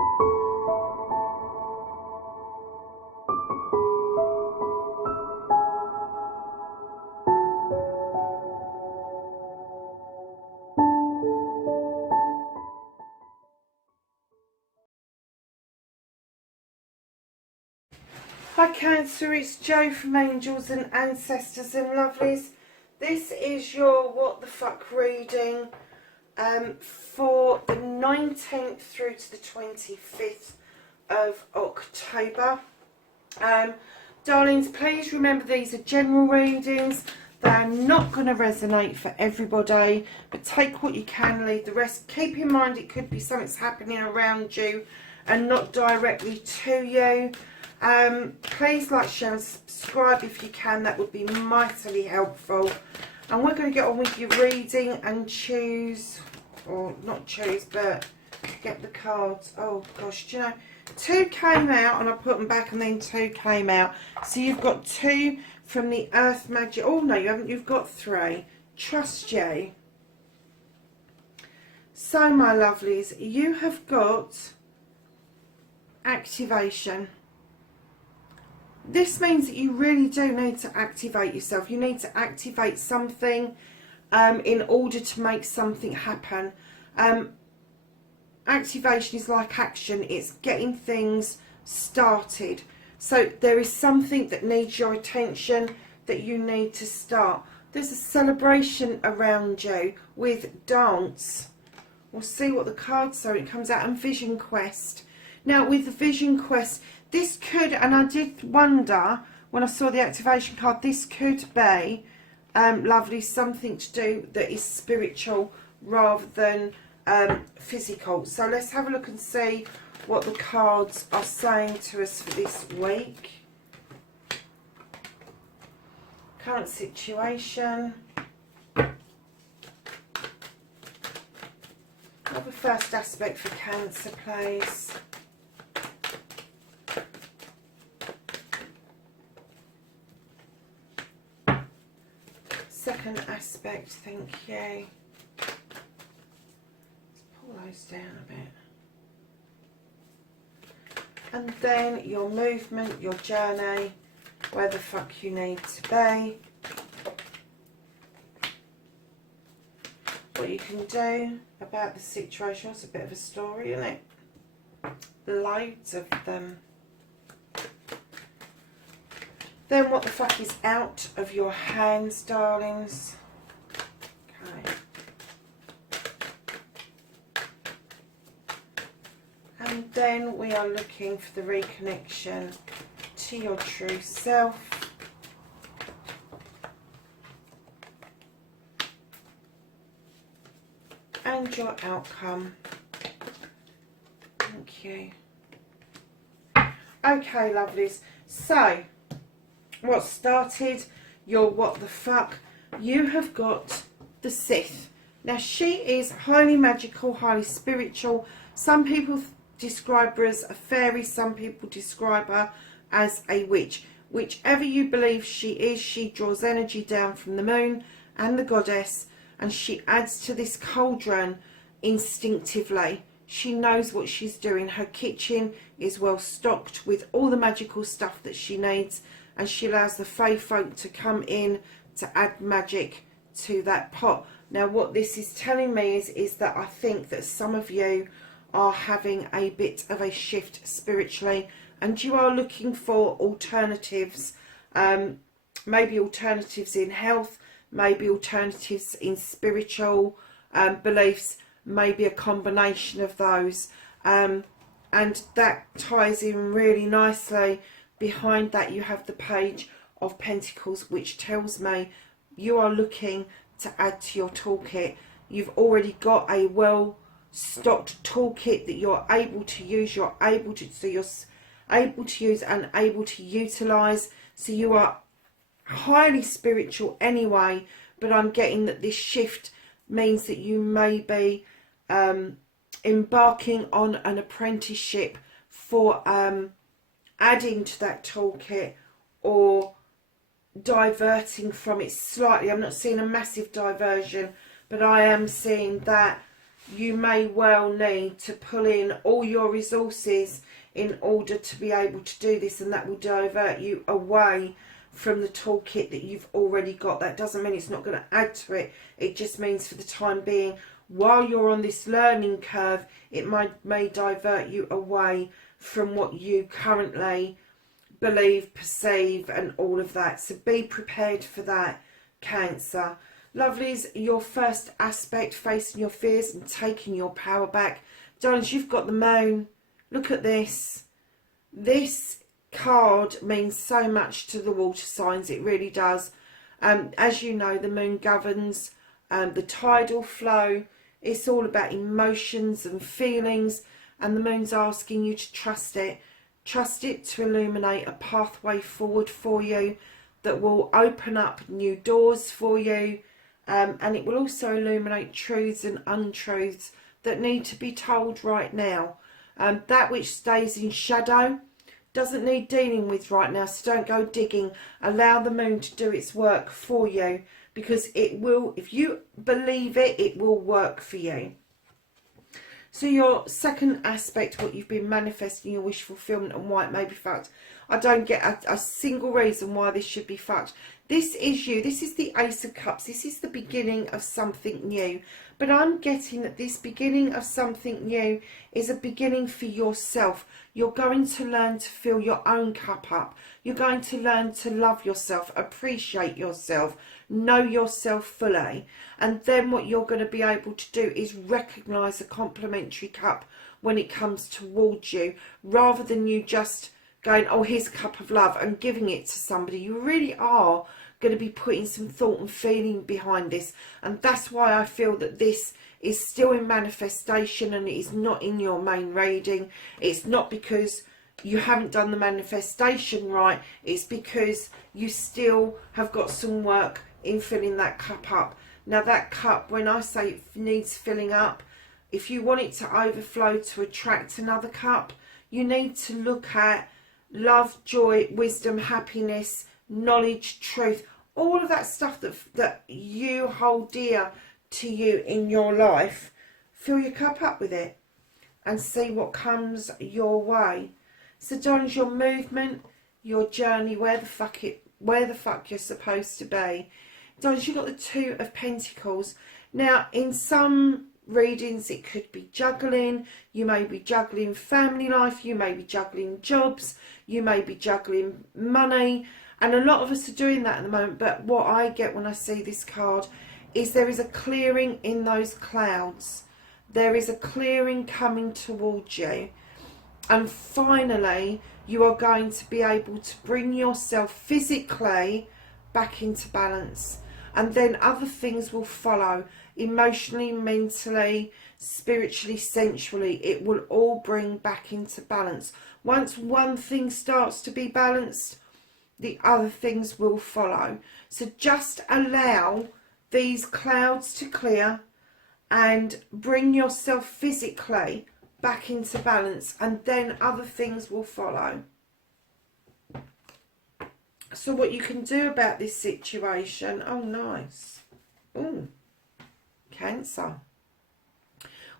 Hi Cancer, it's Jo from Angels and Ancestors and Lovelies. This is your What the Fuck reading for the 19th through to the 25th of October. Darlings, please remember these are general readings. They're not going to resonate for everybody, but take what you can, leave the rest. Keep in mind it could be something's happening around you and not directly to you. Please like, share and subscribe if you can. That would be mightily helpful. And we're going to get on with your reading and choose, or not choose, but get the cards. Oh gosh, do you know, 2 came out and I put them back and then 2 came out. So you've got 2 from the Earth Magic. Oh no, you haven't. You've got 3. Trust you. So my lovelies, you have got activation. This means that you really do need to activate yourself. You need to activate something in order to make something happen. Activation is like action. It's getting things started. So there is something that needs your attention that you need to start. There's a celebration around you with dance. We'll see what the cards say when it comes out. And Vision Quest. Now with the Vision Quest, this could, and I did wonder when I saw the activation card, this could be, lovely, something to do that is spiritual rather than physical. So let's have a look and see what the cards are saying to us for this week. Current situation. What the first aspect for Cancer, please? Second aspect, thank you. Let's pull those down a bit. And then your movement, your journey, where the fuck you need to be. What you can do about the situation. It's a bit of a story, isn't it? Loads of them. Then what the fuck is out of your hands, darlings? Okay. And then we are looking for the reconnection to your true self. And your outcome. Thank you. Okay, lovelies. So, what started your what the fuck? You have got the Sith. Now she is highly magical, highly spiritual. Some people describe her as a fairy, some people describe her as a witch. Whichever you believe she is, she draws energy down from the moon and the goddess, and she adds to this cauldron instinctively. She knows what she's doing. Her kitchen is well stocked with all the magical stuff that she needs, and she allows the fae folk to come in to add magic to that pot. Now what this is telling me is that I think that some of you are having a bit of a shift spiritually, and you are looking for alternatives, maybe alternatives in health, maybe alternatives in spiritual beliefs, maybe a combination of those, and that ties in really nicely. Behind that you have the Page of Pentacles, which tells me you are looking to add to your toolkit. You've already got a well stocked toolkit that you're able to use, you're able to use and able to utilize. So you are highly spiritual anyway, but I'm getting that this shift means that you may be embarking on an apprenticeship for adding to that toolkit or diverting from it slightly. I'm not seeing a massive diversion, but I am seeing that you may well need to pull in all your resources in order to be able to do this, and that will divert you away from the toolkit that you've already got. That doesn't mean it's not going to add to it. It just means for the time being, while you're on this learning curve, it may divert you away from what you currently believe, perceive, and all of that. So be prepared for that, Cancer. Lovelies, your first aspect, facing your fears and taking your power back. Darlings, you've got the moon. Look at this. This card means so much to the water signs. It really does. As you know, the moon governs the tidal flow. It's all about emotions and feelings. And the moon's asking you to trust it. Trust it to illuminate a pathway forward for you that will open up new doors for you. And it will also illuminate truths and untruths that need to be told right now. That which stays in shadow doesn't need dealing with right now, so don't go digging. Allow the moon to do its work for you, because it will, if you believe it, it will work for you. So your second aspect, what you've been manifesting, your wish fulfillment, and why it may be fucked. I don't get a single reason why this should be fucked. This is you. This is the Ace of Cups. This is the beginning of something new. But I'm getting that this beginning of something new is a beginning for yourself. You're going to learn to fill your own cup up. You're going to learn to love yourself, appreciate yourself, know yourself fully. And then what you're going to be able to do is recognise a complimentary cup when it comes towards you, rather than you just going, oh, here's a cup of love, and giving it to somebody. You really are going to be putting some thought and feeling behind this. And that's why I feel that this is still in manifestation and it is not in your main reading. It's not because you haven't done the manifestation right. It's because you still have got some work in filling that cup up. Now that cup, when I say it needs filling up, if you want it to overflow to attract another cup, you need to look at love, joy, wisdom, happiness, knowledge, truth, all of that stuff that you hold dear to you in your life. Fill your cup up with it and see what comes your way. So darlings, your movement, your journey, where the fuck you're supposed to be. Darlings, you've got the Two of Pentacles. Now in some readings it could be juggling. You may be juggling family life, you may be juggling jobs, you may be juggling money, and a lot of us are doing that at the moment. But what I get when I see this card is there is a clearing in those clouds. There is a clearing coming towards you, and finally you are going to be able to bring yourself physically back into balance, and then other things will follow. Emotionally, mentally, spiritually, sensually, it will all bring back into balance. Once one thing starts to be balanced, the other things will follow. So just allow these clouds to clear and bring yourself physically back into balance, and then other things will follow. So what you can do about this situation, oh nice, oh, Cancer.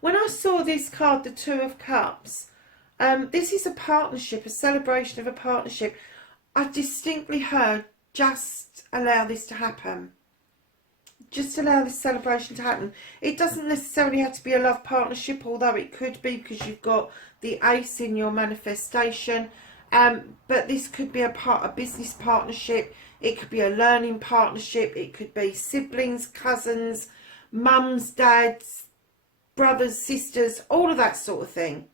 When I saw this card, the Two of Cups, this is a partnership, a celebration of a partnership. I distinctly heard, just allow this to happen. Just allow this celebration to happen. It doesn't necessarily have to be a love partnership, although it could be, because you've got the Ace in your manifestation. But this could be a business partnership. It could be a learning partnership. It could be siblings, cousins, mums, dads, brothers, sisters, all of that sort of thing.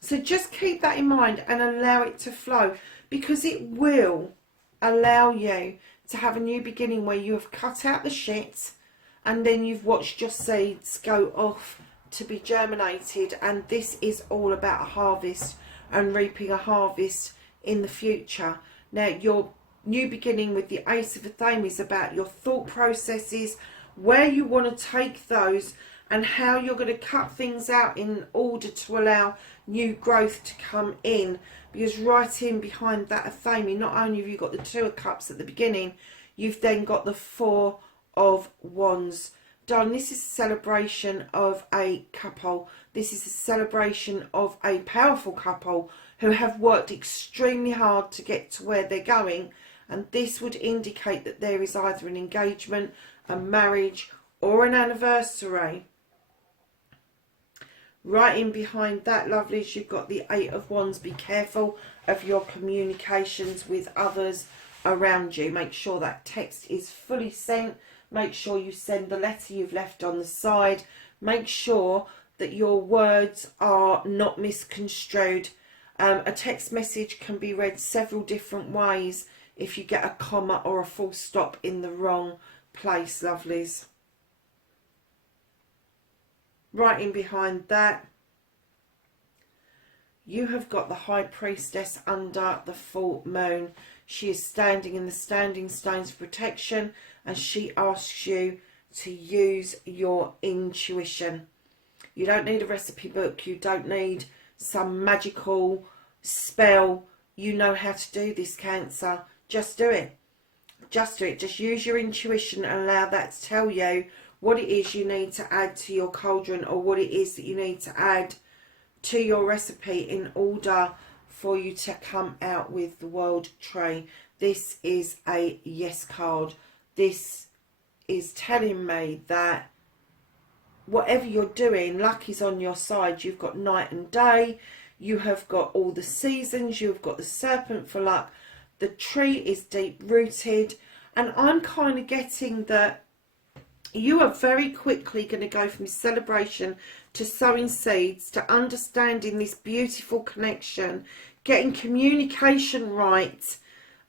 So just keep that in mind and allow it to flow, because it will allow you to have a new beginning where you have cut out the shit and then you've watched your seeds go off to be germinated. And this is all about a harvest and reaping a harvest in the future. Now your new beginning with the Ace of Athame is about your thought processes, where you want to take those, and how you're going to cut things out in order to allow new growth to come in. Because right in behind that Athame, not only have you got the Two of Cups at the beginning, you've then got the Four of Wands. Darling, this is a celebration of a couple. This is a celebration of a powerful couple who have worked extremely hard to get to where they're going. And this would indicate that there is either an engagement, a marriage, or an anniversary. Right in behind that, lovelies, you've got the Eight of Wands. Be careful of your communications with others around you. Make sure that text is fully sent. Make sure you send the letter you've left on the side. Make sure that your words are not misconstrued. A text message can be read several different ways if you get a comma or a full stop in the wrong place, lovelies. Right in behind that, you have got the High Priestess under the full moon. She is standing in the standing stones of protection, and she asks you to use your intuition. You don't need a recipe book. You don't need some magical spell. You know how to do this, Cancer. Just do it. Just do it. Just use your intuition and allow that to tell you what it is you need to add to your cauldron, or what it is that you need to add to your recipe in order for you to come out with the world tree. This is a yes card. This is telling me that whatever you're doing, luck is on your side. You've got night and day. You have got all the seasons. You've got the serpent for luck. The tree is deep rooted. And I'm kind of getting that you are very quickly going to go from celebration to sowing seeds to understanding this beautiful connection, getting communication right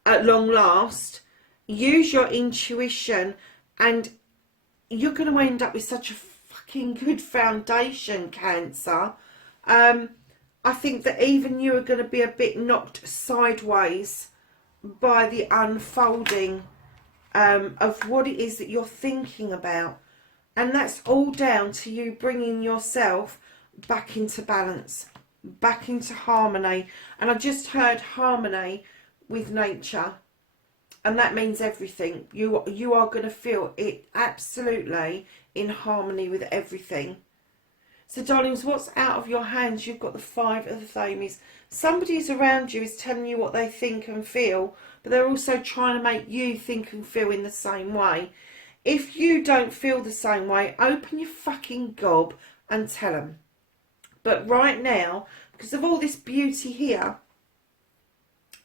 at long last. Use your intuition, and you're going to end up with such a fucking good foundation, Cancer. I think that even you are going to be a bit knocked sideways by the unfolding of what it is that you're thinking about. And that's all down to you bringing yourself back into balance, back into harmony. And I just heard harmony with nature. And that means everything. You are going to feel it absolutely in harmony with everything. So, darlings, what's out of your hands? You've got the Five of the Flames. Somebody's around you is telling you what they think and feel, but they're also trying to make you think and feel in the same way. If you don't feel the same way, open your fucking gob and tell them. But right now, because of all this beauty here,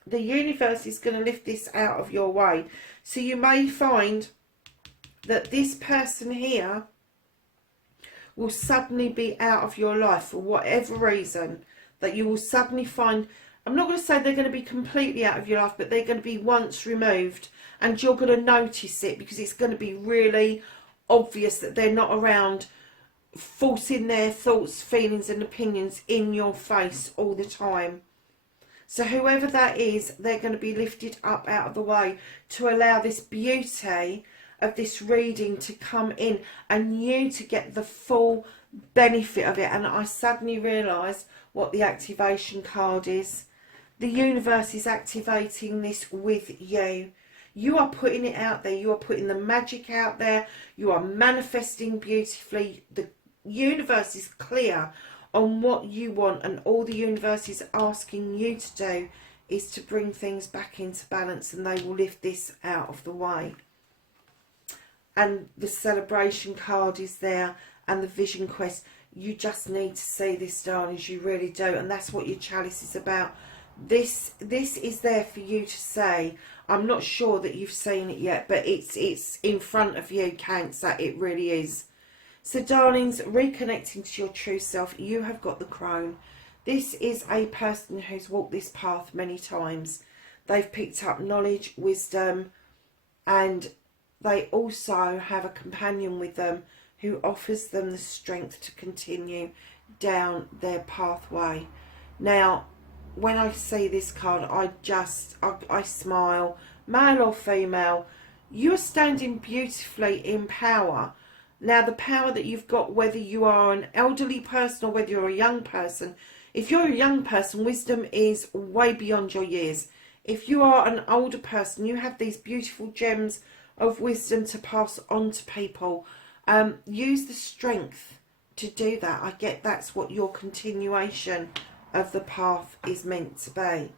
the universe is going to lift this out of your way. So you may find that this person here will suddenly be out of your life for whatever reason. That you will suddenly find, I'm not going to say they're going to be completely out of your life, but they're going to be once removed, and you're going to notice it because it's going to be really obvious that they're not around, forcing their thoughts, feelings and opinions in your face all the time. So whoever that is, they're going to be lifted up out of the way to allow this beauty of this reading to come in and you to get the full benefit of it. And I suddenly realised what the activation card is. The universe is activating this with you. You are putting it out there. You are putting the magic out there. You are manifesting beautifully. The universe is clear on what you want, and all the universe is asking you to do is to bring things back into balance, and they will lift this out of the way. And the celebration card is there, and the vision quest. You just need to see this, darlings. You really do. And that's what your chalice is about. This is there for you to say. I'm not sure that you've seen it yet, but it's in front of you, Cancer. It really is. So, darlings, reconnecting to your true self, you have got the Crone. This is a person who's walked this path many times. They've picked up knowledge, wisdom, and they also have a companion with them who offers them the strength to continue down their pathway. Now, when I see this card, I smile. Male or female, you're standing beautifully in power. Now, the power that you've got, whether you are an elderly person or whether you're a young person, if you're a young person, wisdom is way beyond your years. If you are an older person, you have these beautiful gems of wisdom to pass on to people. Use the strength to do that. I get that's what your continuation of the path is meant to be.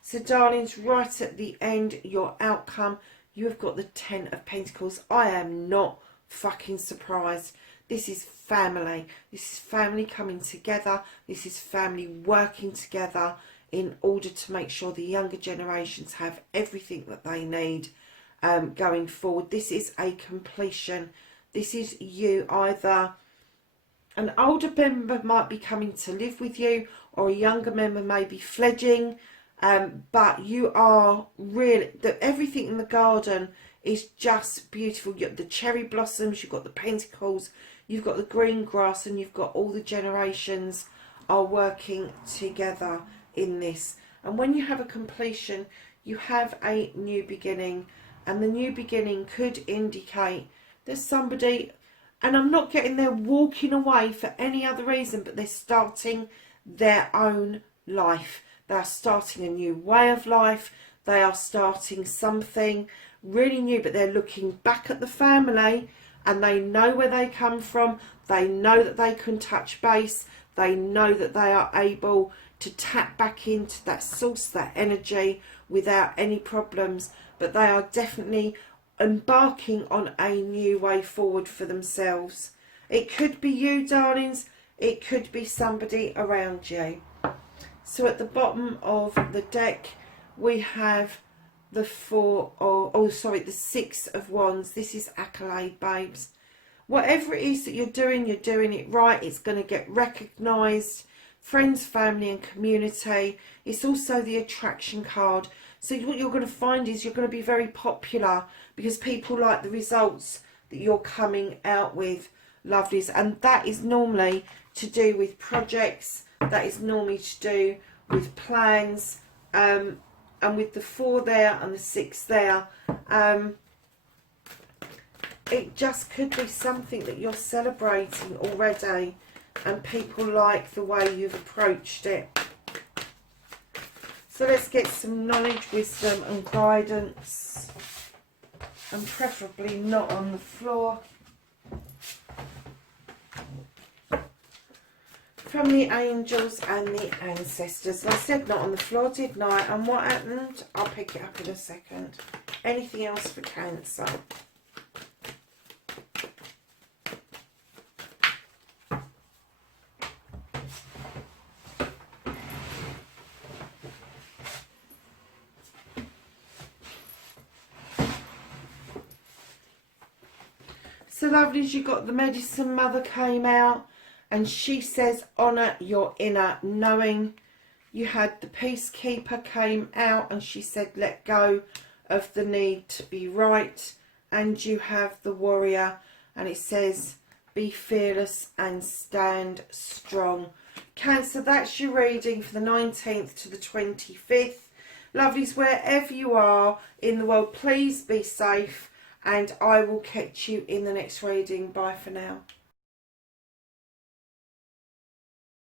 So darlings, right at the end, your outcome, you have got the 10 of Pentacles. I am not fucking surprised. This is family. This is family coming together. This is family working together in order to make sure the younger generations have everything that they need going forward. This is a completion. This is you, either an older member might be coming to live with you, or a younger member may be fledging, but you are really, everything in the garden is just beautiful. You've got the cherry blossoms, you've got the pentacles, you've got the green grass, and you've got all the generations are working together in this. And when you have a completion, you have a new beginning, and the new beginning could indicate that somebody, and I'm not getting there walking away for any other reason, but they're starting their own life. They are starting a new way of life. They are starting something really new, but they're looking back at the family and they know where they come from. They know that they can touch base. They know that they are able to tap back into that source, that energy without any problems. But they are definitely embarking on a new way forward for themselves. It could be you, darlings. It could be somebody around you. So at the bottom of the deck, we have the the 6 of Wands. This is accolade, babes. Whatever it is that you're doing it right. It's going to get recognised. Friends, family and community. It's also the attraction card. So what you're going to find is you're going to be very popular because people like the results that you're coming out with, lovelies. And that is normally to do with projects. That is normally to do with plans. And with the 4 there and the 6 there, it just could be something that you're celebrating already and people like the way you've approached it. So let's get some knowledge, wisdom and guidance, and preferably not on the floor. From the angels and the ancestors. I said not on the floor, didn't I? And what happened? I'll pick it up in a second. Anything else for Cancer? So lovelies, you got the Medicine Mother came out. And she says, honour your inner knowing. You had the Peacekeeper came out and she said, let go of the need to be right. And you have the Warrior and it says, be fearless and stand strong. Cancer, that's your reading for the 19th to the 25th. Lovelies, wherever you are in the world, please be safe. And I will catch you in the next reading. Bye for now.